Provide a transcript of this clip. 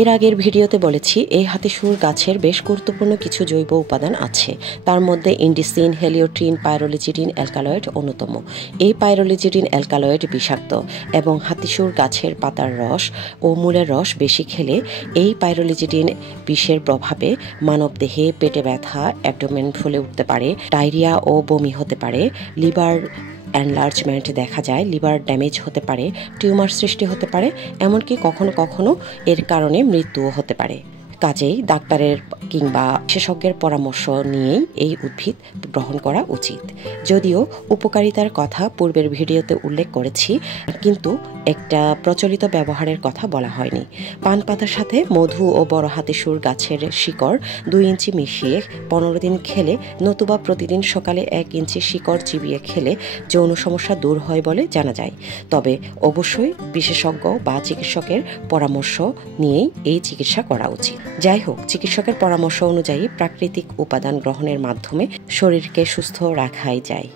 এর আগের ভিডিওতে বলেছি এই হাতিসুর গাছের বেশ গুরুত্বপূর্ণ কিছু জৈব উপাদান আছে। তার মধ্যে ইন্ডিসিন, হেলিওট্রিন, পাইরোলিজিডিন অ্যালকালয়েড অন্যতম। এই পাইরোলিজিডিন অ্যালকালয়েড বিষাক্ত এবং হাতিসুর গাছের পাতার রস ও মূলের রস বেশি খেলে এই পাইরোলিজিডিন বিষের প্রভাবে মানবদেহে পেটে ব্যথা, অ্যাবডোমেন ফুলে উঠতে পারে, ডায়রিয়া ও বমি হতে পারে, লিভার এনলার্জমেন্ট দেখা যায়, লিভার ড্যামেজ হতে পারে, টিউমার সৃষ্টি হতে পারে, এমনকি কখনো কখনো এর কারণে মৃত্যুও হতে পারে। কাজেই ডাক্তারের কিংবা বিশেষজ্ঞের পরামর্শ নিয়েই এই উদ্ভিদ গ্রহণ করা উচিত। যদিও উপকারিতার কথা পূর্বের ভিডিওতে উল্লেখ করেছি, কিন্তু একটা প্রচলিত ব্যবহারের কথা বলা হয়নি। পান পাতার সাথে মধু ও বড় হাতিসুর গাছের শিকড় 2 ইঞ্চি মিশিয়ে 15 দিন খেলে, নতুবা প্রতিদিন সকালে 1 ইঞ্চি শিকড় চিবিয়ে খেলে যৌন সমস্যা দূর হয় বলে জানা যায়। তবে অবশ্যই বিশেষজ্ঞ বা চিকিৎসকের পরামর্শ নিয়েই এই চিকিৎসা করা উচিত। যাই হোক, চিকিৎসকের পরামর্শ অনুযায়ী প্রাকৃতিক উপাদান গ্রহণের মাধ্যমে শরীরকে সুস্থ রাখাই যায়।